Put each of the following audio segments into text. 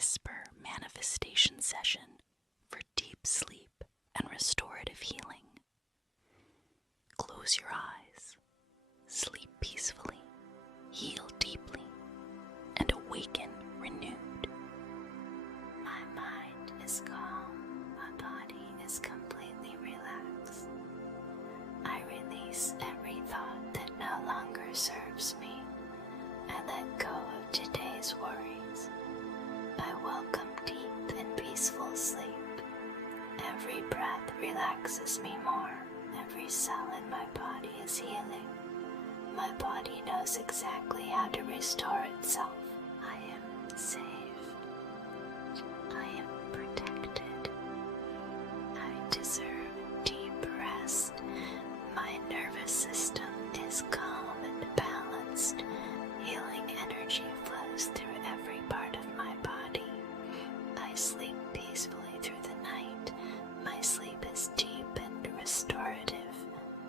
whisper manifestation session for deep sleep and restorative healing. Close your eyes, sleep peacefully, heal deeply, and awaken renewed. My mind is calm, my body is completely relaxed. I release every thought that no longer serves me. I let go of today's worries. I welcome deep and peaceful sleep. Every breath relaxes me more. Every cell in my body is healing. My body knows exactly how to restore itself. I am safe. I am protected. I deserve deep rest. My nervous system is calm and balanced. Healing energy flows through every part of my body. I sleep peacefully through the night. My sleep is deep and restorative.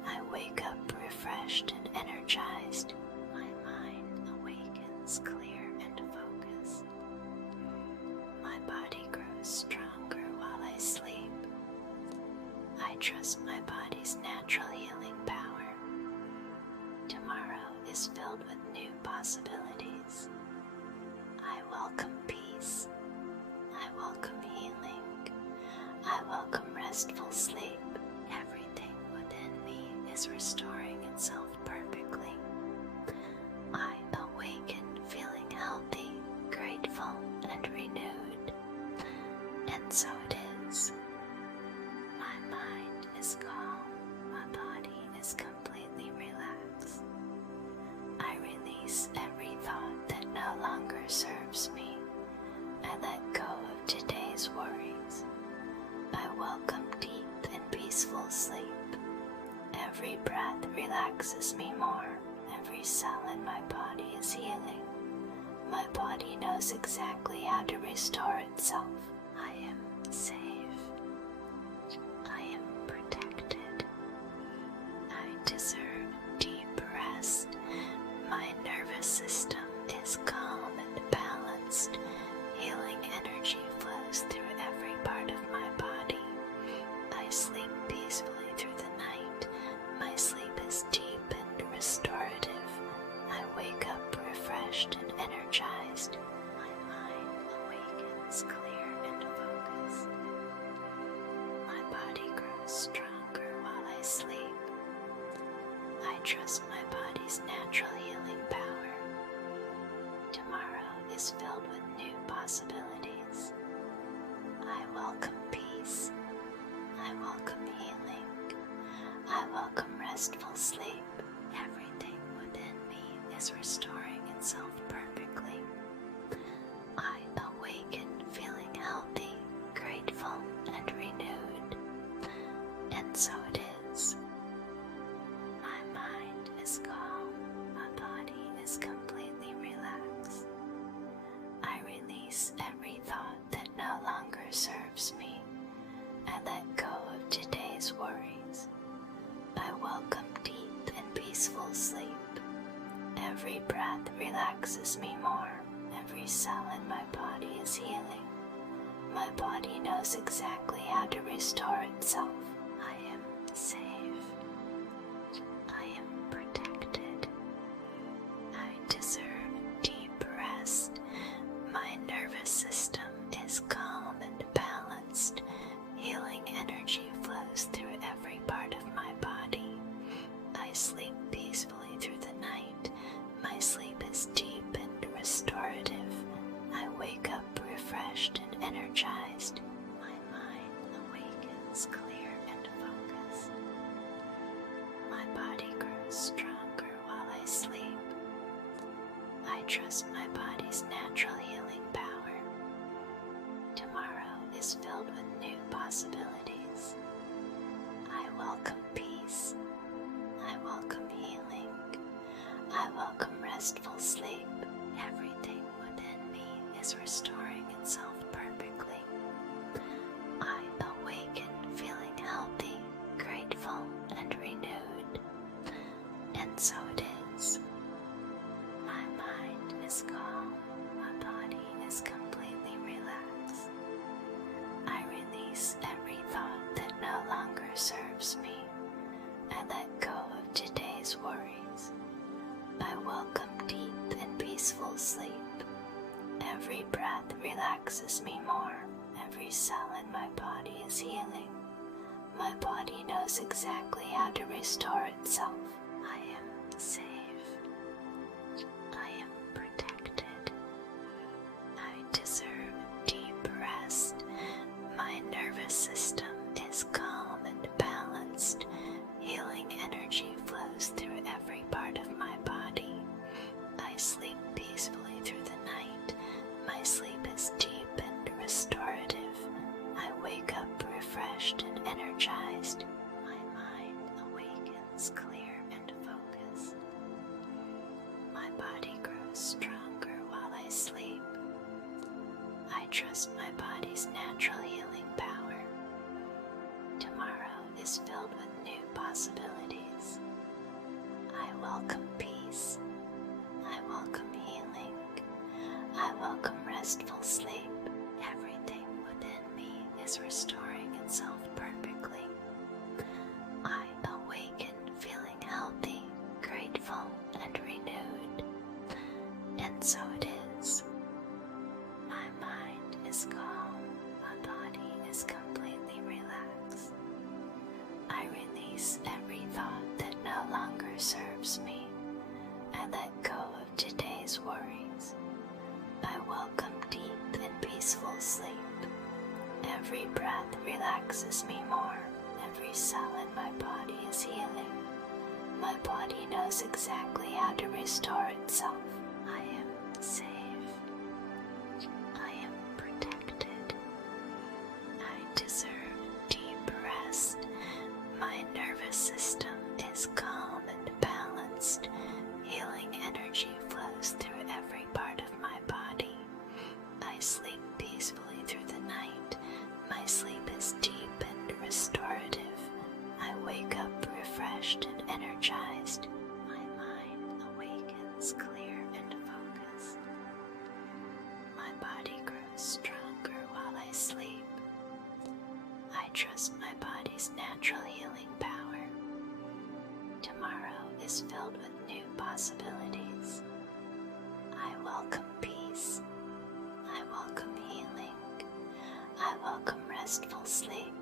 I wake up refreshed and energized. My mind awakens clear and focused. My body grows stronger while I sleep. I trust my body's natural healing power. Tomorrow is filled with new possibilities. I welcome peace. I welcome healing. I welcome restful sleep. Everything within me is restoring itself perfectly. I awaken feeling healthy, grateful, and renewed. And so it is. My mind is calm. My body is completely relaxed. I release every thought that no longer serves me. I let go of today's worries. I welcome deep and peaceful sleep. Every breath relaxes me more. Every cell in my body is healing. My body knows exactly how to restore itself. I am safe. I am protected. I deserve deep rest. My nervous system is calm and balanced. Healing energy flows through every part of my body. I sleep peacefully through the night. My sleep is deep and restorative. I wake up refreshed and energized. My mind awakens clear and focused. My body grows stronger while I sleep. I trust my body's natural healing power. Tomorrow is filled with new possibilities. I welcome peace. I welcome healing. I welcome restful sleep. Everything within me is restoring itself perfectly. I awaken feeling healthy, grateful, and renewed. And so it is. My mind is calm. My body is completely relaxed. I release every thought that no longer serves me. I let go of today's worries. I welcome deep and peaceful sleep. Every breath relaxes me more. Every cell in my body is healing. My body knows exactly how to restore itself. I am safe. I am protected. I deserve deep rest. My nervous system is calm and balanced. Healing energy flows through every part of my body. I sleep peacefully through the night. My sleep is deep and restorative. I wake up refreshed and energized. My mind awakens clear and focused. My body grows stronger while I sleep. I trust my body's natural healing power. Tomorrow is filled with new possibilities. I welcome peace. I welcome healing. I welcome restful sleep. Everything within me is restoring itself perfectly. I awaken feeling healthy, grateful, and renewed. And so it is. My mind is calm. My body is completely relaxed. today's worries. I welcome deep and peaceful sleep. Every breath relaxes me more. Every cell in my body is healing. My body knows exactly how to restore itself. I am safe. I am protected. I deserve deep rest. My nervous system is calm and balanced. Healing energy flows through every part of my body. I sleep peacefully through the night. My sleep is deep and restorative. I wake up refreshed and energized. My mind awakens clear and focused. My body grows stronger while I sleep. I trust my body's natural healing power. Tomorrow is filled with new possibilities. I welcome peace. I welcome healing. I welcome restful sleep. Everything within me is restoring itself perfectly. I awaken feeling healthy, grateful, and renewed. And so it is. My mind is calm. My body is completely relaxed. I release every thought that no longer serves me. I let go of today's worries. I welcome deep and peaceful sleep. Every breath relaxes me more. Every cell in my body is healing. My body knows exactly how to restore itself. I am safe. I am protected. I deserve deep rest. My nervous system is calm and balanced. Healing energy flows through every part of my body. I sleep peacefully through the night. My sleep is deep and restorative. I wake up refreshed and energized. My mind awakens clear and focused. My body grows stronger while I sleep. I trust my body's natural healing power. Tomorrow is filled with new possibilities. I welcome peace. I welcome healing. I welcome restful sleep.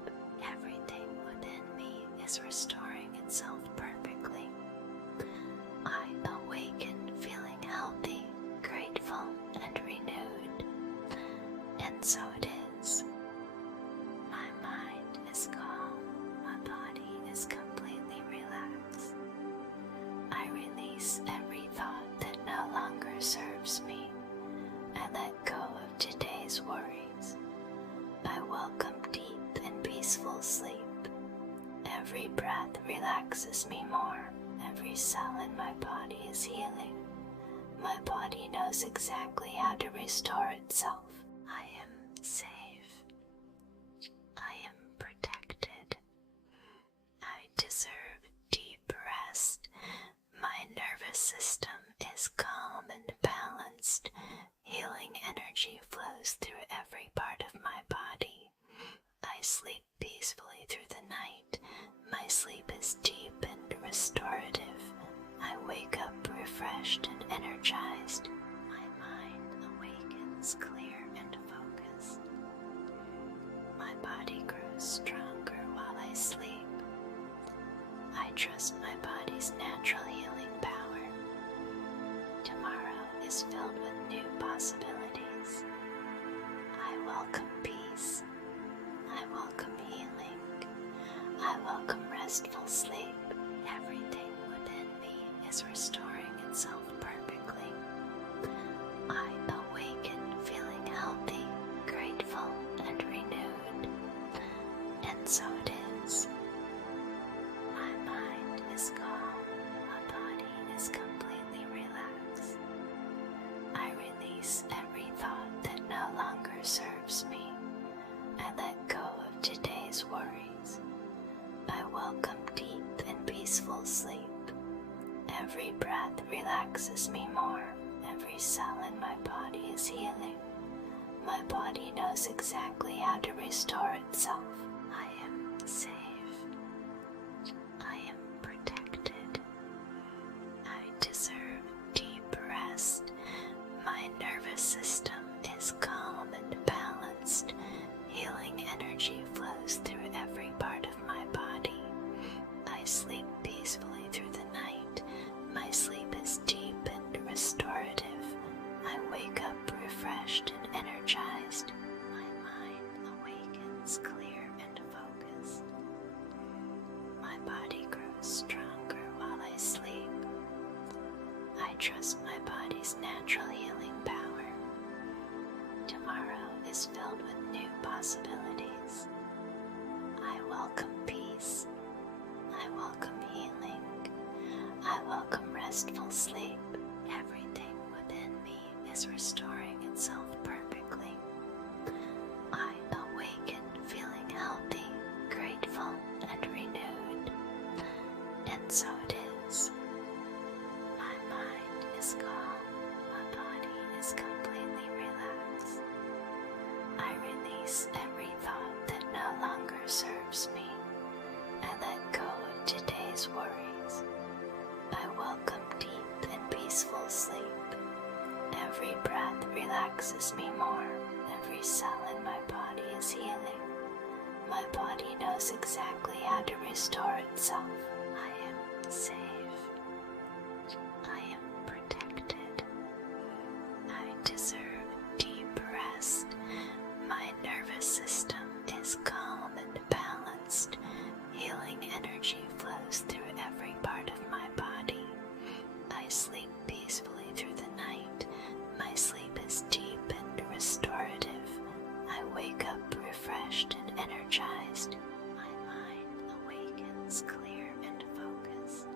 Everything within me is restoring itself perfectly. I awaken feeling healthy, grateful, and renewed. And so it is. My mind is calm. My body is completely relaxed. I release every thought that no longer serves me. I let go of today's worries. I welcome deep and peaceful sleep. Every breath relaxes me more. Every cell in my body is healing. My body knows exactly how to restore itself. I am safe. I am protected. I deserve deep rest. My nervous system is calm and balanced. Healing energy flows through every part of my body. I sleep peacefully through the night. My sleep is deep and restorative. I wake up refreshed and energized. My mind awakens clear and focused. My body grows stronger while I sleep. I trust my body's natural healing power. Tomorrow is filled with new possibilities. I welcome peace. I welcome healing. I welcome restful sleep. Everything within me is restoring itself perfectly. I awaken feeling healthy, grateful, and renewed. And so it is. My mind is calm. My body is completely relaxed. I release every thought that no longer serves me. I let go of today's worries. I welcome deep and peaceful sleep. Every breath relaxes me more. Every cell in my body is healing. My body knows exactly how to restore itself. I am safe. I am protected. nervous system is calm and balanced. Healing energy flows through every part of my body. I sleep peacefully through the night. My sleep is deep and restorative. I wake up refreshed and energized. My mind awakens clear and focused. My body grows stronger while I sleep. I trust my body's natural healing power. Tomorrow is filled with new possibilities. I welcome peace. I welcome healing. I welcome restful sleep. Everything within me is restoring itself perfectly. I awaken feeling healthy, grateful, and renewed. And so it is. My mind is calm. My body is completely relaxed. I release every thought that no longer serves me. I let go of today's worries. I welcome deep and peaceful sleep. Every breath relaxes me more. Every cell in my body is healing. My body knows exactly how to restore itself. I am safe. I am protected. I deserve deep rest. My nervous system is calm and balanced. Healing energy flows through every part of my body. I sleep peacefully through the night. My sleep is deep and restorative. I wake up refreshed and energized. My mind awakens clear and focused.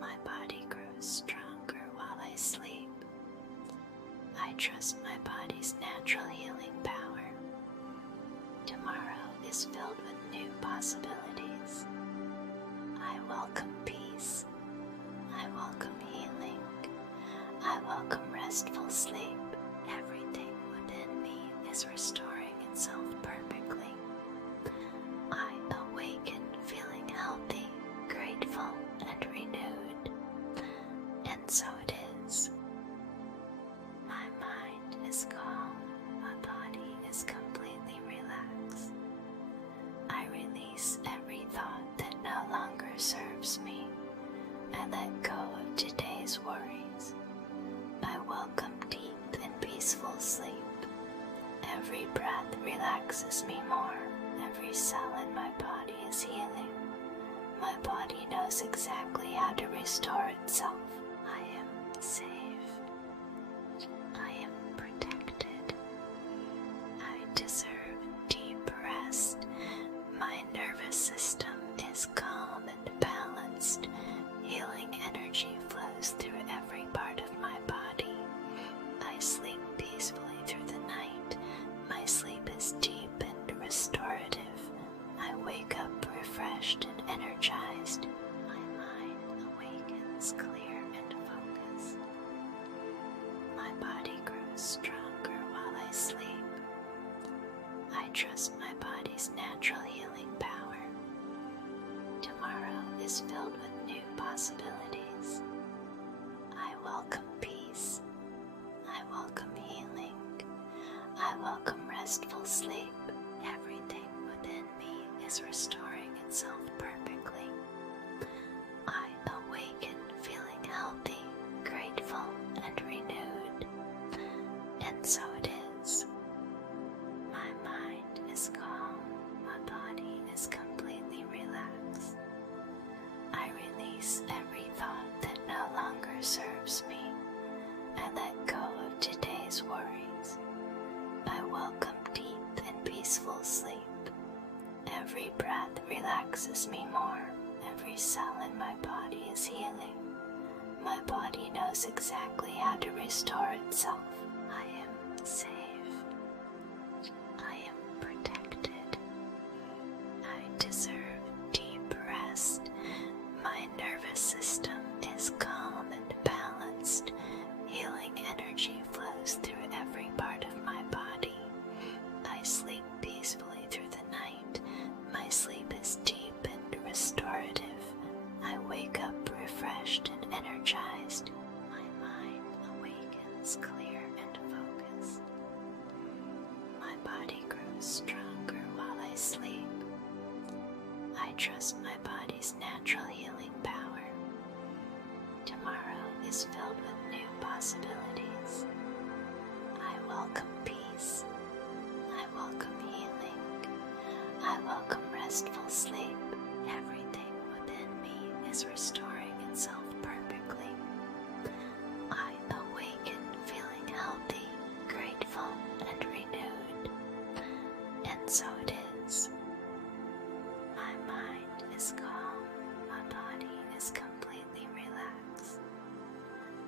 My body grows stronger while I sleep. I trust my body's natural healing power. Tomorrow is filled with new possibilities. I welcome peace. I welcome healing. I welcome restful sleep. Everything within me is restoring itself perfectly. I awaken feeling healthy, grateful, and renewed. And so it is. My mind is calm. My body is completely relaxed. I release every thought that no longer serves me. I let go of today's worries. I welcome deep and peaceful sleep. Every breath relaxes me more. Every cell in my body is healing. My body knows exactly how to restore itself. I am safe. I am protected. I deserve deep rest. My nervous system is calm and balanced. Healing energy flows through every part of my body. I sleep peacefully through the night. My sleep is deep and restorative. I wake up refreshed and energized. My mind awakens clear and focused. My body grows stronger while I sleep. I trust my body's natural healing power. Tomorrow is filled with new possibilities. I welcome peace. I welcome healing. I welcome restful sleep. Everything within me is restoring itself perfectly. I awaken feeling healthy, grateful, and renewed. And so it is. My mind is calm. My body is completely relaxed. I release every thought that no longer serves me. I let go of today's worries. I welcome deep and peaceful sleep. Every breath relaxes me more. Every cell in my body is healing. My body knows exactly how to restore itself. I am safe. I am protected. I deserve deep rest. My nervous system is calm and balanced. Healing energy flows through every part of my body. I sleep peacefully through the night. My sleep is deep and restorative. I wake up refreshed and energized. My mind awakens clear stronger while I sleep. I trust my body's natural healing power. Tomorrow is filled with new possibilities. I welcome peace. I welcome healing. I welcome restful sleep. Everything within me is restoring itself perfectly. I awaken feeling healthy, grateful, and renewed. And so it is. My mind is calm. My body is completely relaxed.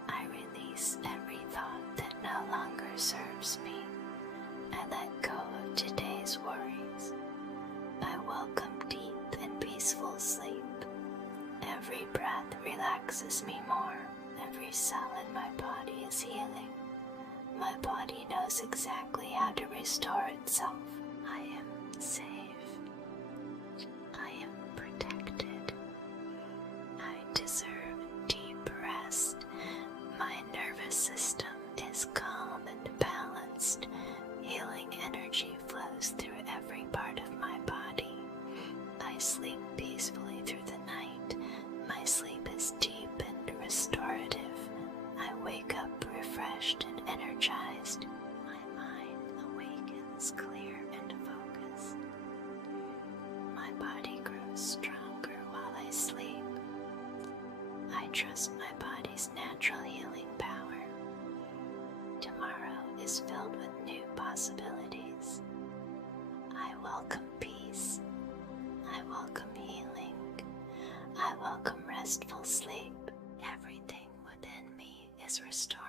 I release every thought that no longer serves me. I let go of today's worries. I welcome deep and peaceful sleep. Every breath relaxes me more. Every cell in my body is healing. My body knows exactly how to restore itself. I am safe. I am protected. I deserve deep rest. My nervous system is calm and balanced. Healing energy flows through every part of my body. I sleep peacefully through the night. My sleep is deep and restorative. I wake up refreshed and energized. My mind awakens clear and focused. My body grows stronger while I sleep. I trust my body's natural healing power. Tomorrow is filled with new possibilities. I welcome peace. I welcome healing. I welcome restful sleep. Everything within me is restored.